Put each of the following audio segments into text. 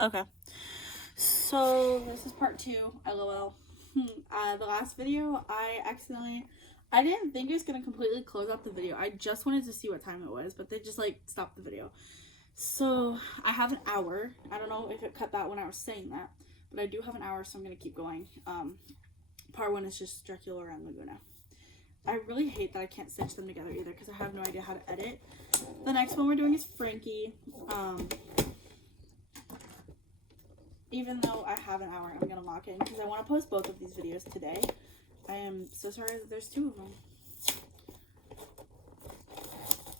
Okay. So this is part 2. LOL. The last video, I didn't think it was gonna completely close out the video. I just wanted to see what time it was, but they just like stopped the video. So I have an hour. I don't know if it cut that when I was saying that, but I do have an hour, so I'm gonna keep going. Part 1 is just Dracula and Laguna. I really hate that I can't stitch them together either because I have no idea how to edit. The next one we're doing is Frankie. Even though I have an hour, I'm gonna lock in because I want to post both of these videos today. I am so sorry that there's 2 of them.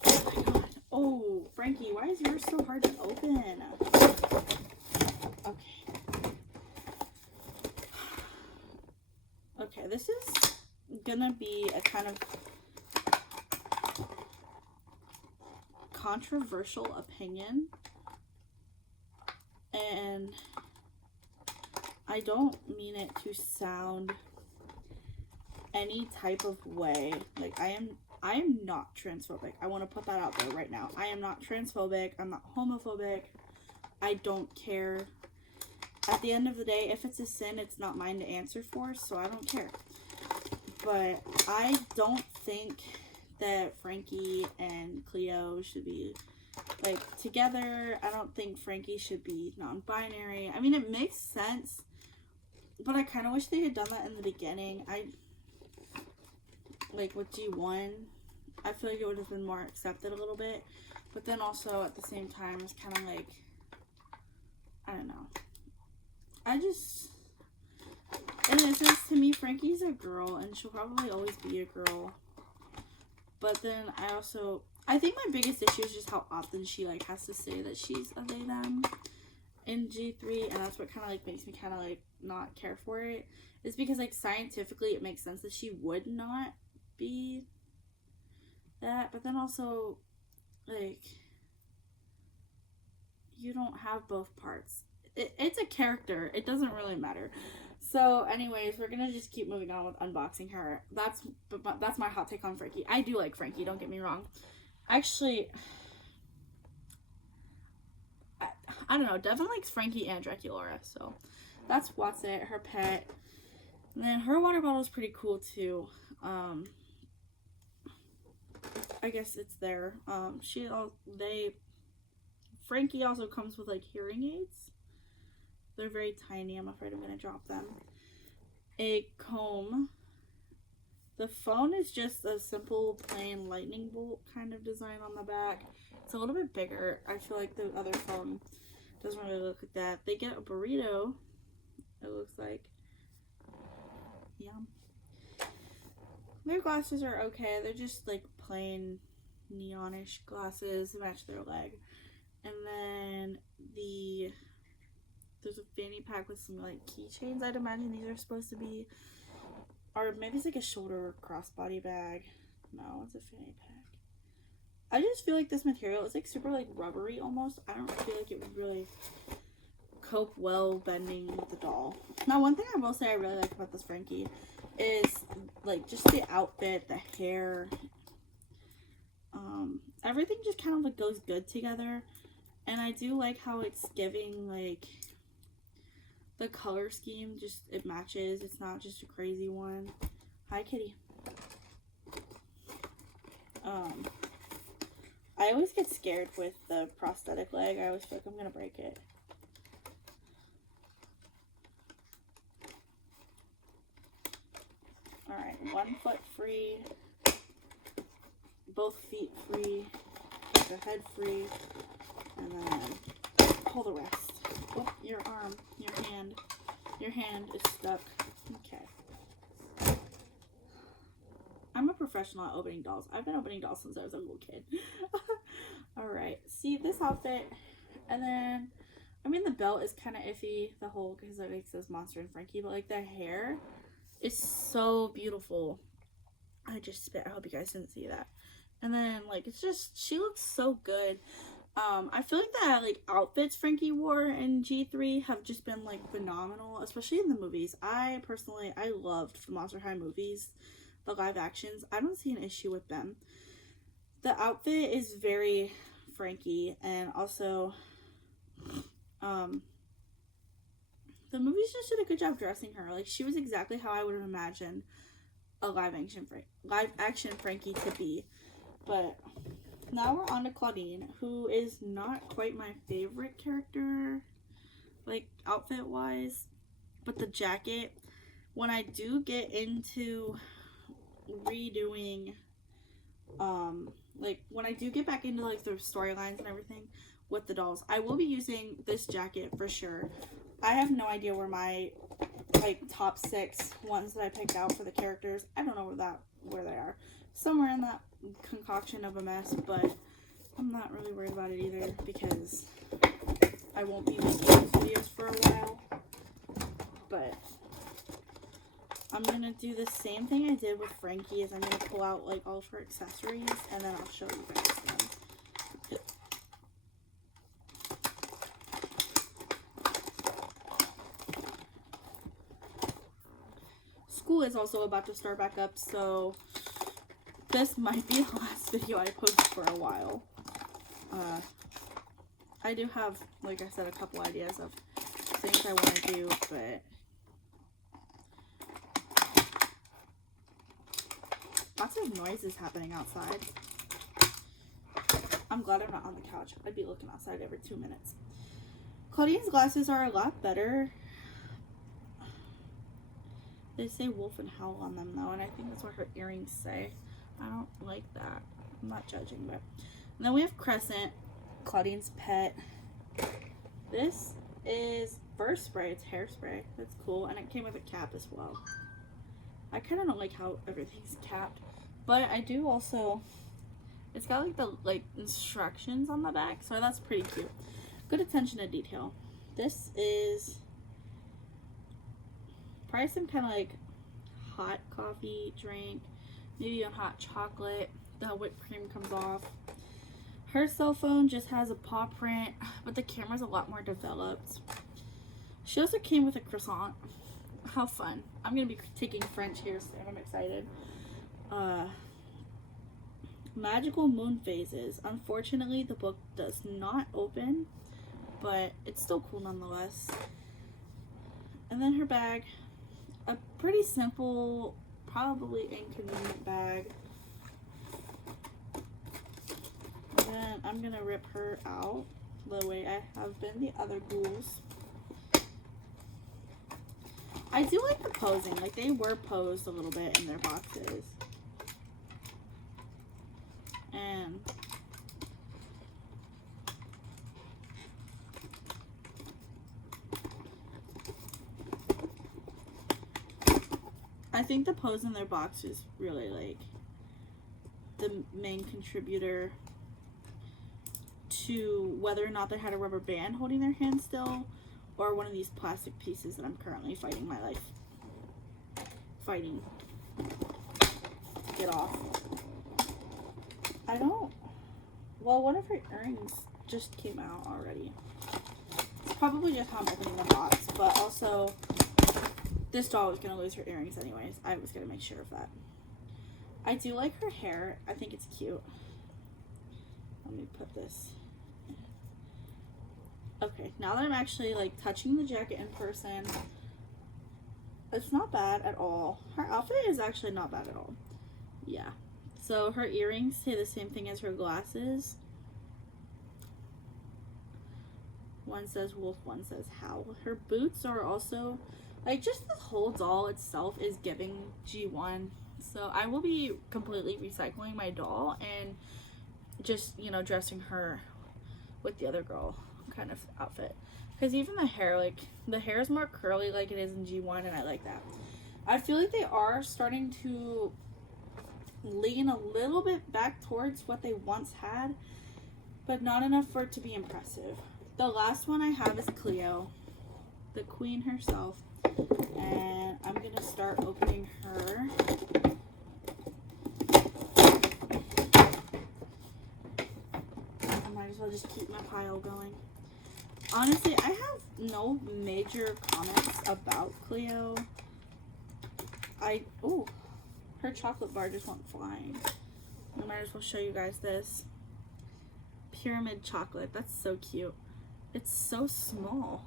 Oh my god. Oh, Frankie, why is yours so hard to open? Okay. Okay, this is gonna be a kind of controversial opinion. And I don't mean it to sound any type of way. Like, I am not transphobic. I want to put that out there right now. I am not transphobic. I'm not homophobic. I don't care. At the end of the day, if it's a sin, it's not mine to answer for, so I don't care. But I don't think that Frankie and Cleo should be like together. I don't think Frankie should be non-binary. I mean, it makes sense, but I kind of wish they had done that in the beginning. Like with G1, I feel like it would have been more accepted a little bit, but then also at the same time it's kind of like, I don't know. In a sense, to me, Frankie's a girl and she'll probably always be a girl. But then I think my biggest issue is just how often she like has to say that she's a they them in G3, and that's what kind of like makes me kind of like not care for it. Is because like scientifically it makes sense that she would not be that, but then also like you don't have both parts. It's a character. It doesn't really matter. So anyways, we're gonna just keep moving on with unboxing her. That's my hot take on Frankie. I do like Frankie, don't get me wrong. Actually, I don't know, Devin likes Frankie and Dracula, so that's Watson, her pet. And then her water bottle is pretty cool too. I guess it's there. Frankie also comes with like hearing aids. They're very tiny. I'm afraid I'm gonna drop them. A comb. The phone is just a simple plain lightning bolt kind of design on the back. It's a little bit bigger. I feel like the other phone doesn't really look like that. They get a burrito, it looks like. Yum. Their glasses are okay. They're just like plain neonish glasses to match their leg. And then there's a fanny pack with some like keychains. I'd imagine these are supposed to be, or maybe it's like a shoulder crossbody bag. No, it's a fanny pack. I just feel like this material is like super like rubbery almost. I don't feel like it would really cope well bending the doll. Now, one thing I will say I really like about this Frankie is like just the outfit, the hair, everything just kind of like goes good together. And I do like how it's giving like the color scheme, just it matches. It's not just a crazy one. Hi, kitty. I always get scared with the prosthetic leg. I always feel like I'm gonna break it. Alright, 1 foot free, both feet free, the head free, and then pull the rest. Oh, your arm, your hand is stuck. Okay. I'm a professional at opening dolls. I've been opening dolls since I was a little kid. Alright, see this outfit, and then, I mean the belt is kind of iffy, the whole, because it makes this Monster and Frankie, but like the hair is so beautiful. I just spit. I hope you guys didn't see that. And then like it's just, she looks so good. I feel like the like outfits Frankie wore in G3 have just been like phenomenal, especially in the movies. I loved the Monster High movies, the live actions. I don't see an issue with them. The outfit is very Frankie, and also the movies just did a good job dressing her. Like, she was exactly how I would have imagined a live action Frankie to be. But now we're on to Claudine, who is not quite my favorite character, like, outfit-wise. But the jacket, when I do get into redoing, like, when I do get back into, like, the storylines and everything with the dolls, I will be using this jacket for sure. I have no idea where my, like, top 6 ones that I picked out for the characters, I don't know where they are. Somewhere in that concoction of a mess, but I'm not really worried about it either because I won't be making these videos for a while. But I'm gonna do the same thing I did with Frankie, is I'm gonna pull out, like, all of her accessories, and then I'll show you guys them. School is also about to start back up, so this might be the last video I post for a while. I do have, like I said, a couple ideas of things I want to do, but lots of noises happening outside. I'm glad I'm not on the couch. I'd be looking outside every 2 minutes. Claudine's glasses are a lot better. They say wolf and howl on them, though, and I think that's what her earrings say. I don't like that. I'm not judging, but... And then we have Crescent, Claudine's pet. This is Burst Spray. It's hairspray. That's cool, and it came with a cap as well. I kind of don't like how everything's capped, but I do also... It's got, like, the, like, instructions on the back, so that's pretty cute. Good attention to detail. This is... probably some kind of, like, hot coffee drink, maybe a hot chocolate. The whipped cream comes off. Her cell phone just has a paw print, but the camera's a lot more developed. She also came with a croissant. How fun. I'm going to be taking French here soon. I'm excited. Magical Moon Phases. Unfortunately, the book does not open, but it's still cool nonetheless. And then her bag. A pretty simple, probably inconvenient bag. And then I'm going to rip her out the way I have been the other ghouls. I do like the posing. Like, they were posed a little bit in their boxes. And I think the pose in their box is really, like, the main contributor to whether or not they had a rubber band holding their hand still, or one of these plastic pieces that I'm currently fighting my life. Fighting to get off. I don't... Well, one of her earrings just came out already. It's probably just how I'm opening the box, but also... This doll was going to lose her earrings anyways. I was going to make sure of that. I do like her hair. I think it's cute. Let me put this. Okay, now that I'm actually, like, touching the jacket in person, it's not bad at all. Her outfit is actually not bad at all. Yeah. So her earrings say the same thing as her glasses. One says wolf, one says howl. Her boots are also... Like, just the whole doll itself is giving G1. So I will be completely recycling my doll and just, you know, dressing her with the other girl kind of outfit. Because even the hair, like, the hair is more curly like it is in G1, and I like that. I feel like they are starting to lean a little bit back towards what they once had, but not enough for it to be impressive. The last one I have is Cleo, the queen herself. And I'm going to start opening her. I might as well just keep my pile going. Honestly, I have no major comments about Cleo. Oh, her chocolate bar just went flying. I might as well show you guys this. Pyramid chocolate. That's so cute. It's so small.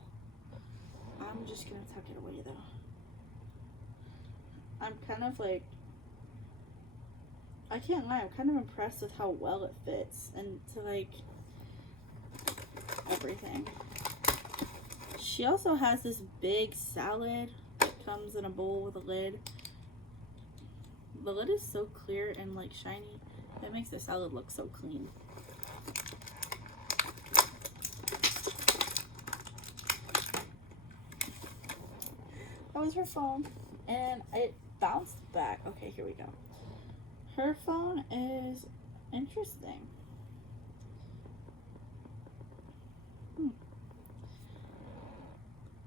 I'm just gonna tuck it away though. I'm kind of like, I can't lie, I'm kind of impressed with how well it fits and to like everything. She also has this big salad that comes in a bowl with a lid. The lid is so clear and like shiny. That makes the salad look so clean. That was her phone and it bounced back. Okay, here we go. Her phone is interesting.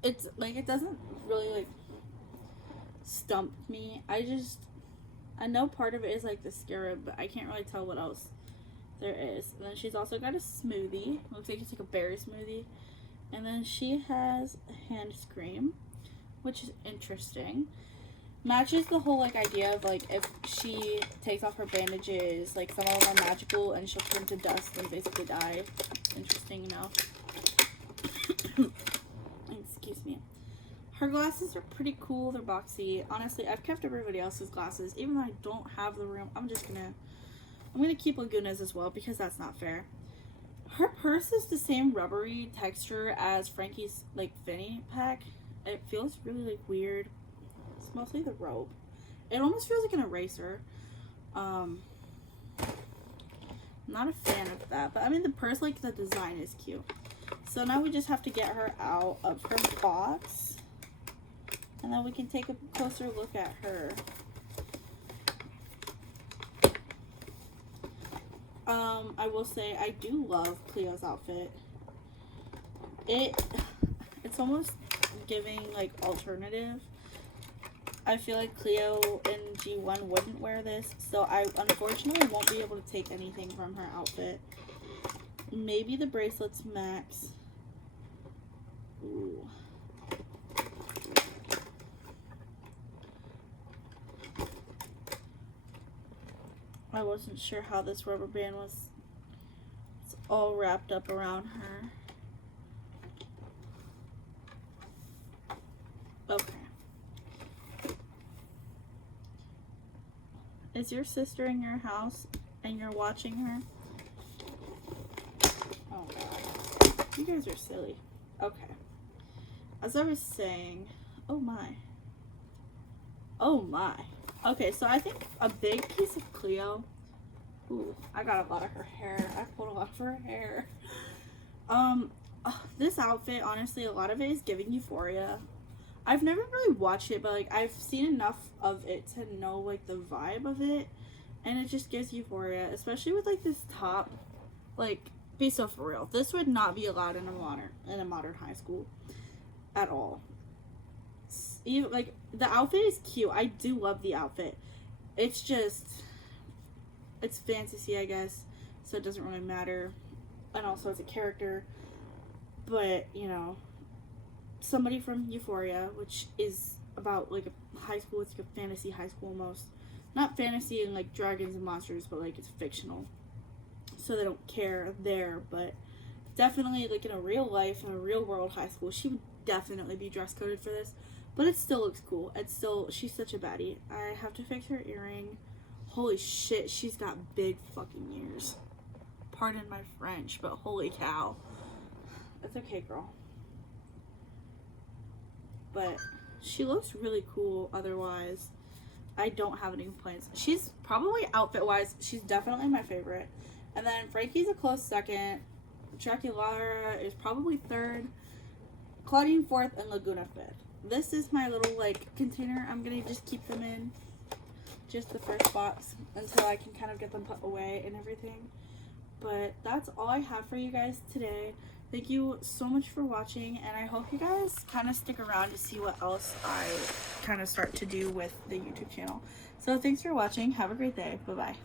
It's like, it doesn't really like stump me. I know part of it is like the scarab, but I can't really tell what else there is. And then she's also got a smoothie. Looks like it's like a berry smoothie. And then she has a hand scream, which is interesting. Matches the whole like idea of like if she takes off her bandages, like some of them are magical and she'll turn to dust and basically die. Interesting enough. Excuse me. Her glasses are pretty cool. They're boxy. Honestly, I've kept everybody else's glasses. Even though I don't have the room, I'm gonna keep Laguna's as well because that's not fair. Her purse is the same rubbery texture as Frankie's like fanny pack. It feels really like weird. It's mostly the rope. It almost feels like an eraser. I'm not a fan of that, but I mean the purse, like the design is cute. So now we just have to get her out of her box, and then we can take a closer look at her. I will say I do love Cleo's outfit. It's almost giving like alternative. I feel like Cleo in G1 wouldn't wear this, so I unfortunately won't be able to take anything from her outfit. Maybe the bracelets max. Ooh. I wasn't sure how this rubber band was. It's all wrapped up around her. Okay. Is your sister in your house and you're watching her? Oh god. You guys are silly. Okay. As I was saying, oh my. Oh my. Okay, so I think a big piece of Cleo. Ooh, I got a lot of her hair. I pulled a lot of her hair. This outfit, honestly, a lot of it is giving Euphoria. I've never really watched it, but like I've seen enough of it to know like the vibe of it, and it just gives Euphoria, especially with like this top. Like, be so for real. This would not be allowed in a modern high school at all. Even like the outfit is cute. I do love the outfit. It's just, it's fantasy, I guess, so it doesn't really matter. And also it's a character, but you know, somebody from Euphoria, which is about like a high school. It's like a fantasy high school almost. Not fantasy and like dragons and monsters, but like it's fictional, so they don't care there. But definitely like in a real life, in a real world high school, she would definitely be dress coded for this. But it still looks cool. It's still, she's such a baddie. I have to fix her earring. Holy shit, she's got big fucking ears. Pardon my French, but holy cow. It's okay, girl. But she looks really cool otherwise. I don't have any complaints. She's probably, outfit-wise, she's definitely my favorite. And then Frankie's a close second. Draculaura is probably third. Claudine fourth, and Laguna fifth. This is my little like container. I'm gonna just keep them in just the first box until I can kind of get them put away and everything. But that's all I have for you guys today. Thank you so much for watching, and I hope you guys kind of stick around to see what else I kind of start to do with the YouTube channel. So thanks for watching. Have a great day. Bye bye.